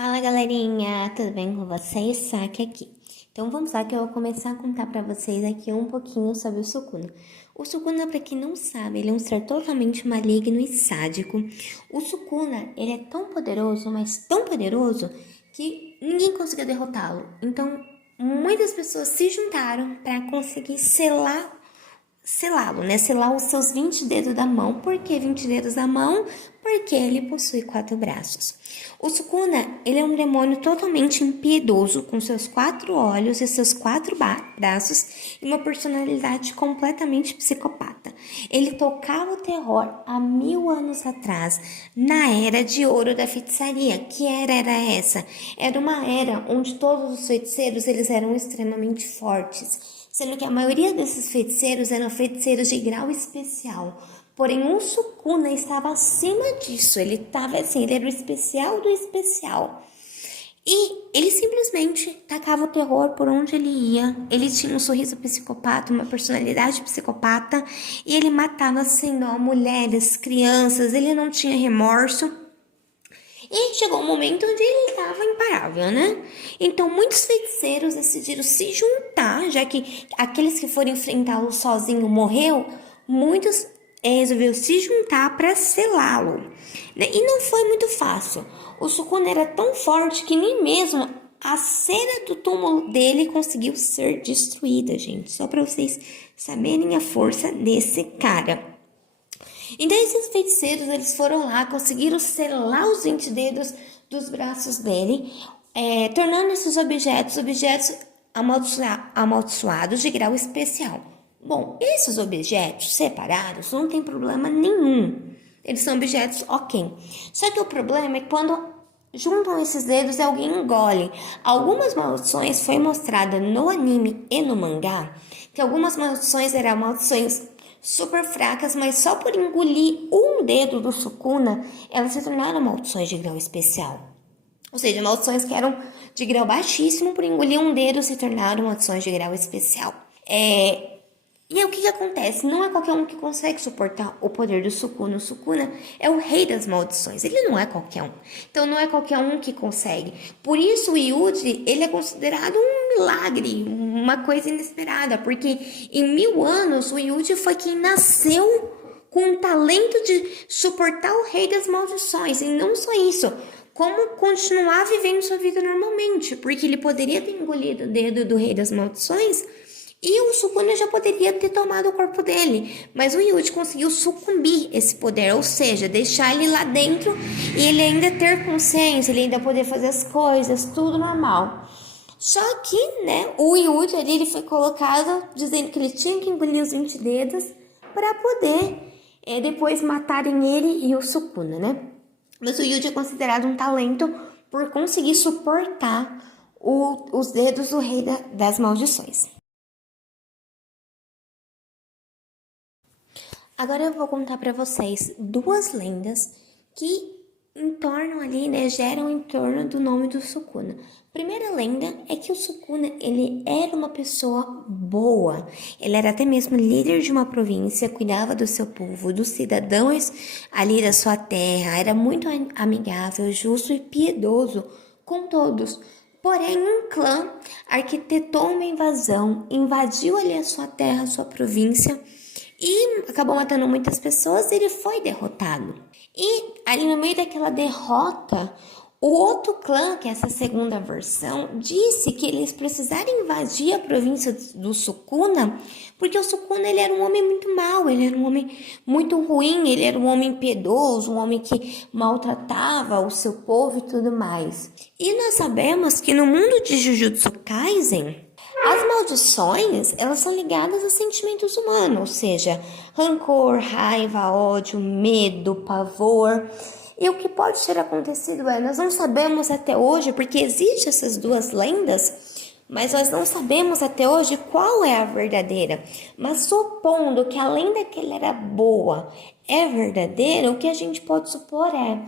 Fala galerinha, tudo bem com vocês? Saque aqui. Então vamos lá que eu vou começar a contar pra vocês aqui um pouquinho sobre o Sukuna. O Sukuna, pra quem não sabe, ele é um ser totalmente maligno e sádico. O Sukuna, ele é tão poderoso, mas tão poderoso, que ninguém conseguiu derrotá-lo. Então muitas pessoas se juntaram pra conseguir selá-lo, né? Selar os seus 20 dedos da mão. Por que 20 dedos da mão? Porque ele possui 4 braços. O Sukuna, ele é um demônio totalmente impiedoso, com seus 4 olhos e seus 4 braços e uma personalidade completamente psicopata. Ele tocava o terror há 1000 anos atrás, na Era de Ouro da feitiçaria. Que era essa? Era uma era onde todos os feiticeiros eles eram extremamente fortes, sendo que a maioria desses feiticeiros eram feiticeiros de grau especial. Porém, o Sukuna estava acima disso. Ele estava assim, ele era o especial do especial. E ele simplesmente tacava o terror por onde ele ia. Ele tinha um sorriso psicopata, uma personalidade psicopata. E ele matava sem dó mulheres, crianças. Ele não tinha remorso. E chegou um momento onde ele estava imparável, né? Então, muitos feiticeiros decidiram se juntar, já que aqueles que foram enfrentá-lo sozinho morreu, muitos resolveram se juntar para selá-lo. Né? E não foi muito fácil. O Sukuna era tão forte que nem mesmo a cera do túmulo dele conseguiu ser destruída, gente. Só para vocês saberem a força desse cara. Então esses feiticeiros, eles foram lá, conseguiram selar os 20 dedos dos braços dele, tornando esses objetos amaldiçoados de grau especial. Bom, esses objetos separados não tem problema nenhum. Eles são objetos ok. Só que o problema é que quando juntam esses dedos, alguém engole. Algumas maldições foi mostrada no anime e no mangá, que algumas maldições eram maldições super fracas, mas só por engolir um dedo do Sukuna, elas se tornaram maldições de grau especial. Ou seja, maldições que eram de grau baixíssimo, por engolir um dedo, se tornaram maldições de grau especial. E aí o que acontece? Não é qualquer um que consegue suportar o poder do Sukuna. O Sukuna é o rei das maldições. Ele não é qualquer um. Então não é qualquer um que consegue. Por isso o Yuji, ele é considerado um milagre, uma coisa inesperada. Porque em 1000 anos o Yuji foi quem nasceu com o talento de suportar o rei das maldições. E não só isso, como continuar vivendo sua vida normalmente. Porque ele poderia ter engolido o dedo do rei das maldições e o Sukuna já poderia ter tomado o corpo dele, mas o Yuji conseguiu sucumbir esse poder, ou seja, deixar ele lá dentro e ele ainda ter consciência, ele ainda poder fazer as coisas, tudo normal. Só que, né, o Yuji ali, ele foi colocado dizendo que ele tinha que engolir os 20 dedos para poder depois matarem ele e o Sukuna, né? Mas o Yuji é considerado um talento por conseguir suportar os dedos do rei das maldições. Agora eu vou contar para vocês duas lendas que entornam ali, né, geram em torno do nome do Sukuna. Primeira lenda é que o Sukuna, ele era uma pessoa boa. Ele era até mesmo líder de uma província, cuidava do seu povo, dos cidadãos ali da sua terra, era muito amigável, justo e piedoso com todos. Porém, um clã arquitetou uma invasão, invadiu ali a sua terra, a sua província, e acabou matando muitas pessoas e ele foi derrotado. E ali no meio daquela derrota, o outro clã, que é essa segunda versão, disse que eles precisaram invadir a província do Sukuna, porque o Sukuna ele era um homem muito mau, ele era um homem muito ruim, ele era um homem piedoso, um homem que maltratava o seu povo e tudo mais. E nós sabemos que no mundo de Jujutsu Kaisen, as maldições, elas são ligadas a sentimentos humanos, ou seja, rancor, raiva, ódio, medo, pavor. E o que pode ter acontecido nós não sabemos até hoje, porque existem essas duas lendas, mas nós não sabemos até hoje qual é a verdadeira. Mas supondo que a lenda que ele era boa é verdadeira, o que a gente pode supor é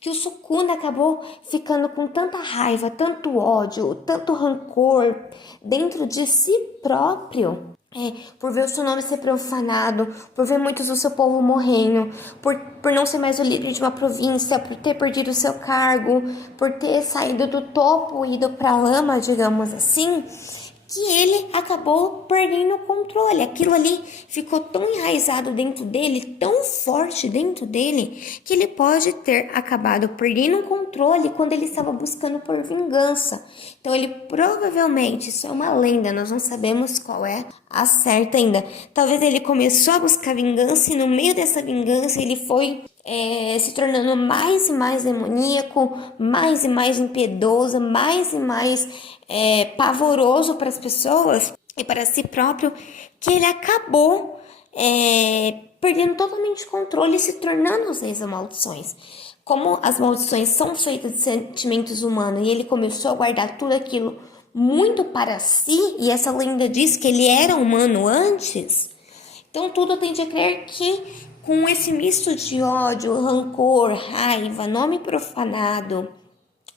que o Sukuna acabou ficando com tanta raiva, tanto ódio, tanto rancor dentro de si próprio, por ver o seu nome ser profanado, por ver muitos do seu povo morrendo, por não ser mais o líder de uma província, por ter perdido o seu cargo, por ter saído do topo e ido para a lama, digamos assim, que ele acabou perdendo o controle. Aquilo ali ficou tão enraizado dentro dele, tão forte dentro dele, que ele pode ter acabado perdendo o controle quando ele estava buscando por vingança. Então ele provavelmente, isso é uma lenda, nós não sabemos qual é a certa ainda. Talvez ele começou a buscar vingança e no meio dessa vingança ele foi se tornando mais e mais demoníaco, mais e mais impiedoso, mais e mais pavoroso para as pessoas e para si próprio, que ele acabou perdendo totalmente o controle e se tornando os reis das maldições. Como as maldições são feitas de sentimentos humanos e ele começou a guardar tudo aquilo muito para si, e essa lenda diz que ele era humano antes, então tudo tende a crer que com esse misto de ódio, rancor, raiva, nome profanado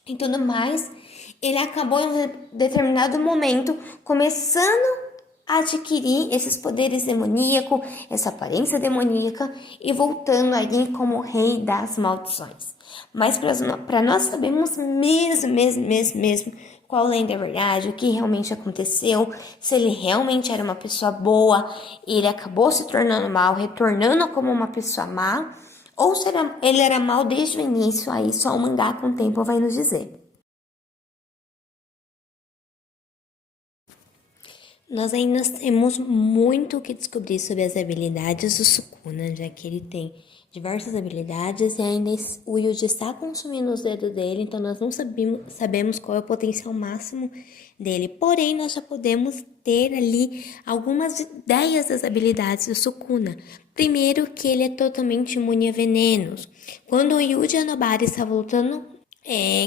e tudo mais, ele acabou em um determinado momento começando a adquirir esses poderes demoníacos, essa aparência demoníaca e voltando ali como rei das maldições. Mas para nós sabemos mesmo qual lenda é verdade, o que realmente aconteceu, se ele realmente era uma pessoa boa e ele acabou se tornando mal, retornando como uma pessoa má, ou se ele era mal desde o início, aí só o mangá com o tempo vai nos dizer. Nós ainda temos muito o que descobrir sobre as habilidades do Sukuna, já que ele tem diversas habilidades e ainda o Yuji está consumindo os dedos dele, então nós não sabemos qual é o potencial máximo dele. Porém, nós já podemos ter ali algumas ideias das habilidades do Sukuna. Primeiro, que ele é totalmente imune a venenos. Quando o Yuji Anobara está voltando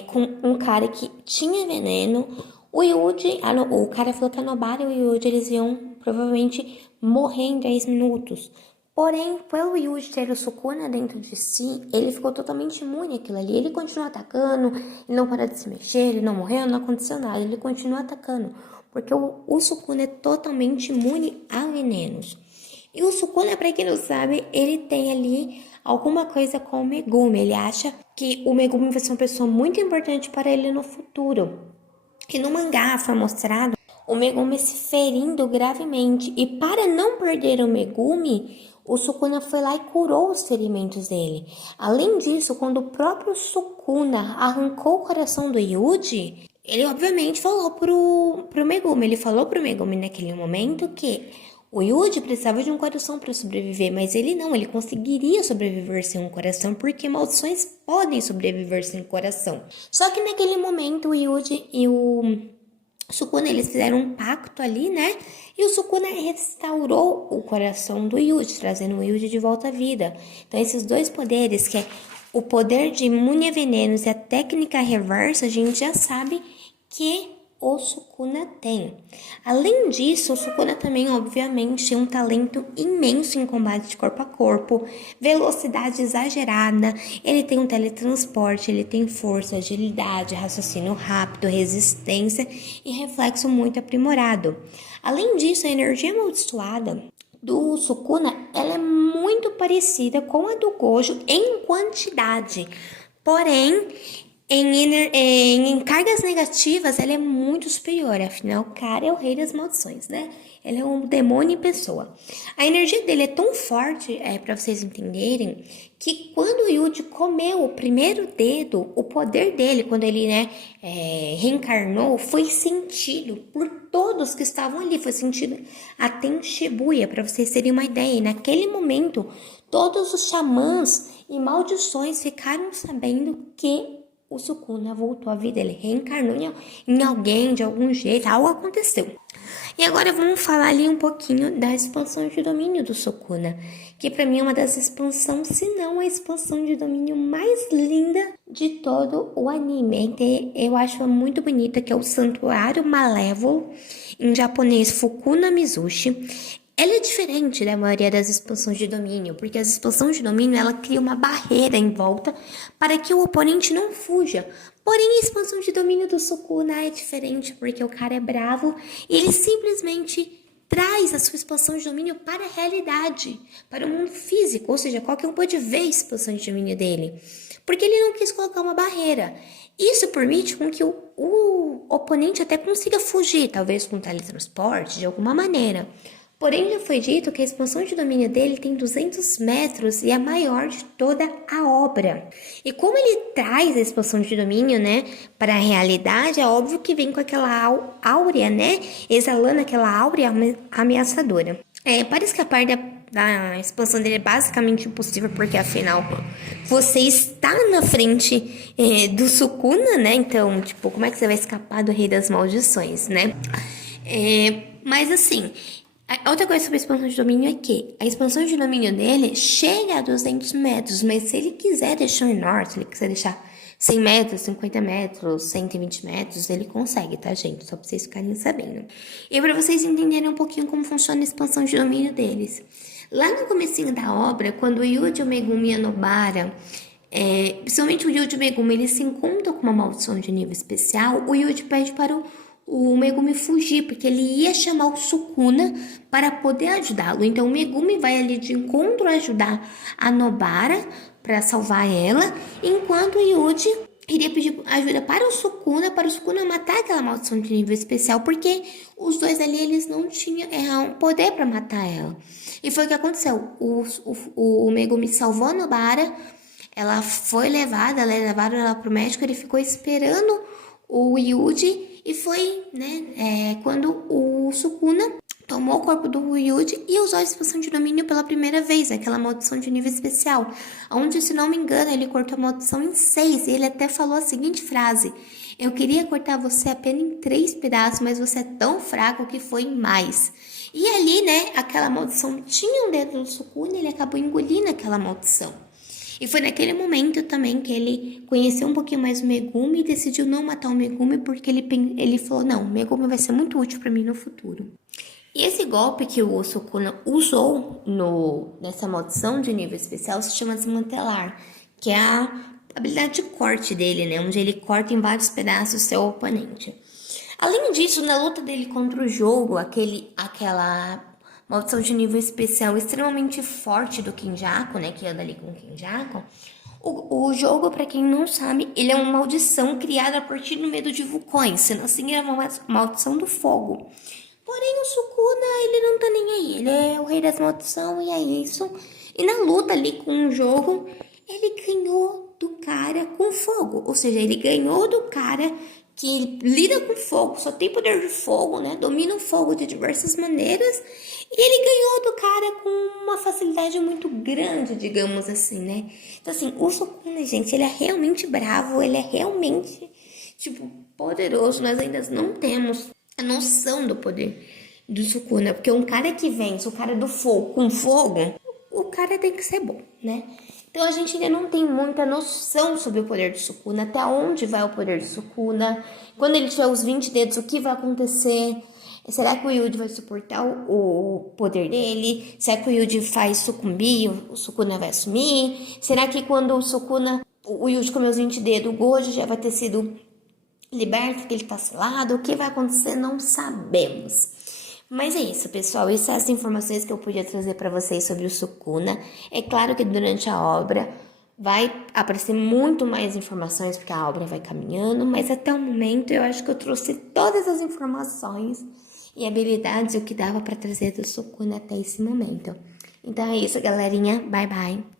com um cara que tinha veneno, o cara falou que a Nobara e o Yuji, eles iam provavelmente morrer em 10 minutos. Porém, pelo Yuji ter o Sukuna dentro de si, ele ficou totalmente imune àquilo ali. Ele continuou atacando, ele não parou de se mexer, ele não morreu, não aconteceu nada. Ele continuou atacando, porque o Sukuna é totalmente imune a venenos. E o Sukuna, para quem não sabe, ele tem ali alguma coisa com o Megumi. Ele acha que o Megumi vai ser uma pessoa muito importante para ele no futuro. Que no mangá foi mostrado o Megumi se ferindo gravemente. E para não perder o Megumi, o Sukuna foi lá e curou os ferimentos dele. Além disso, quando o próprio Sukuna arrancou o coração do Yuji, ele obviamente falou pro Megumi. Ele falou pro Megumi naquele momento que o Yuji precisava de um coração para sobreviver, mas ele não, ele conseguiria sobreviver sem um coração, porque maldições podem sobreviver sem coração. Só que naquele momento o Yuji e o Sukuna, eles fizeram um pacto ali, né? E o Sukuna restaurou o coração do Yuji, trazendo o Yuji de volta à vida. Então esses dois poderes, que é o poder de imune a venenos e a técnica reversa, a gente já sabe que o Sukuna tem. Além disso, o Sukuna também, obviamente, tem um talento imenso em combate de corpo a corpo, velocidade exagerada, ele tem um teletransporte, ele tem força, agilidade, raciocínio rápido, resistência e reflexo muito aprimorado. Além disso, a energia amaldiçoada do Sukuna, ela é muito parecida com a do Gojo em quantidade, porém em cargas negativas, ela é muito superior. Afinal, o cara é o rei das maldições, né? Ele é um demônio em pessoa. A energia dele é tão forte, para vocês entenderem, que quando o Yuji comeu o primeiro dedo, o poder dele, quando ele reencarnou, foi sentido por todos que estavam ali. Foi sentido até em Shibuya, para vocês terem uma ideia. E naquele momento, todos os xamãs e maldições ficaram sabendo que o Sukuna voltou à vida, ele reencarnou em alguém de algum jeito, algo aconteceu. E agora vamos falar ali um pouquinho da expansão de domínio do Sukuna, que para mim é uma das expansões, se não a expansão de domínio mais linda de todo o anime. Eu acho muito bonita, que é o Santuário Malévolo, em japonês Fukuna Mizushi. Ela é diferente da maioria das expansões de domínio, porque as expansões de domínio, ela cria uma barreira em volta para que o oponente não fuja. Porém, a expansão de domínio do Sukuna é diferente, porque o cara é bravo e ele simplesmente traz a sua expansão de domínio para a realidade, para o mundo físico, ou seja, qualquer um pode ver a expansão de domínio dele, porque ele não quis colocar uma barreira. Isso permite com que o oponente até consiga fugir, talvez com teletransporte, de alguma maneira. Porém, já foi dito que a expansão de domínio dele tem 200 metros e é a maior de toda a obra. E como ele traz a expansão de domínio, né, para a realidade, é óbvio que vem com aquela áurea, né, exalando aquela áurea ameaçadora. Para escapar da expansão dele é basicamente impossível, porque afinal você está na frente do Sukuna, né? Então, tipo, como é que você vai escapar do Rei das Maldições, né? Mas assim, a outra coisa sobre a expansão de domínio é que a expansão de domínio dele chega a 200 metros, mas se ele quiser deixar menor, se ele quiser deixar 100 metros, 50 metros, 120 metros, ele consegue, tá, gente? Só pra vocês ficarem sabendo. E pra vocês entenderem um pouquinho como funciona a expansão de domínio deles. Lá no comecinho da obra, quando o Yuji, o Megumi e a Nobara, principalmente o Yuji e o Megumi, eles se encontram com uma maldição de nível especial, o Yuji pede para o Megumi fugir, porque ele ia chamar o Sukuna para poder ajudá-lo. Então o Megumi vai ali de encontro ajudar a Nobara para salvar ela, enquanto o Yuji iria pedir ajuda para o Sukuna matar aquela maldição de nível especial, porque os dois ali eles não tinham poder para matar ela. E foi o que aconteceu. O Megumi salvou a Nobara, ela foi levada, levaram ela pro médico, ele ficou esperando o Yuji, e foi, né, quando o Sukuna tomou o corpo do Yuji e usou a expansão de domínio pela primeira vez, aquela maldição de nível especial, onde, se não me engano, ele cortou a maldição em 6, e ele até falou a seguinte frase: eu queria cortar você apenas em 3 pedaços, mas você é tão fraco que foi em mais. E ali, né, aquela maldição tinha um dedo do Sukuna e ele acabou engolindo aquela maldição. E foi naquele momento também que ele conheceu um pouquinho mais o Megumi e decidiu não matar o Megumi, porque ele falou, não, o Megumi vai ser muito útil para mim no futuro. E esse golpe que o Sukuna usou nessa maldição de nível especial se chama desmantelar, que é a habilidade de corte dele, né, onde ele corta em vários pedaços seu oponente. Além disso, na luta dele contra o jogo, aquela maldição de nível especial extremamente forte do Kenjaku, né, que anda ali com o Kenjaku, o jogo, para quem não sabe, ele é uma maldição criada a partir do medo de vulcões, sendo assim é uma maldição do fogo. Porém, o Sukuna, ele não tá nem aí, ele é o rei das maldições e é isso. E na luta ali com o jogo, ele ganhou do cara com fogo, ou seja, ele ganhou do cara que lida com fogo, só tem poder de fogo, né? Domina o fogo de diversas maneiras. E ele ganhou do cara com uma facilidade muito grande, digamos assim, né? Então, assim, o Sukuna, gente, ele é realmente bravo, ele é realmente, tipo, poderoso. Nós ainda não temos a noção do poder do Sukuna, porque um cara que vence, o cara do fogo com fogo, o cara tem que ser bom, né? Então a gente ainda não tem muita noção sobre o poder do Sukuna, até onde vai o poder do Sukuna, quando ele tiver os 20 dedos, o que vai acontecer, será que o Yuji vai suportar o poder dele, será que o Yuji faz sucumbir, o Sukuna vai assumir, será que quando o Yuji comer os 20 dedos, o Gojo já vai ter sido liberto, que ele tá selado, o que vai acontecer não sabemos. Mas é isso, pessoal. Essas são as informações que eu podia trazer para vocês sobre o Sukuna. É claro que durante a obra vai aparecer muito mais informações, porque a obra vai caminhando, mas até o momento eu acho que eu trouxe todas as informações e habilidades o que dava para trazer do Sukuna até esse momento. Então é isso, galerinha. Bye, bye.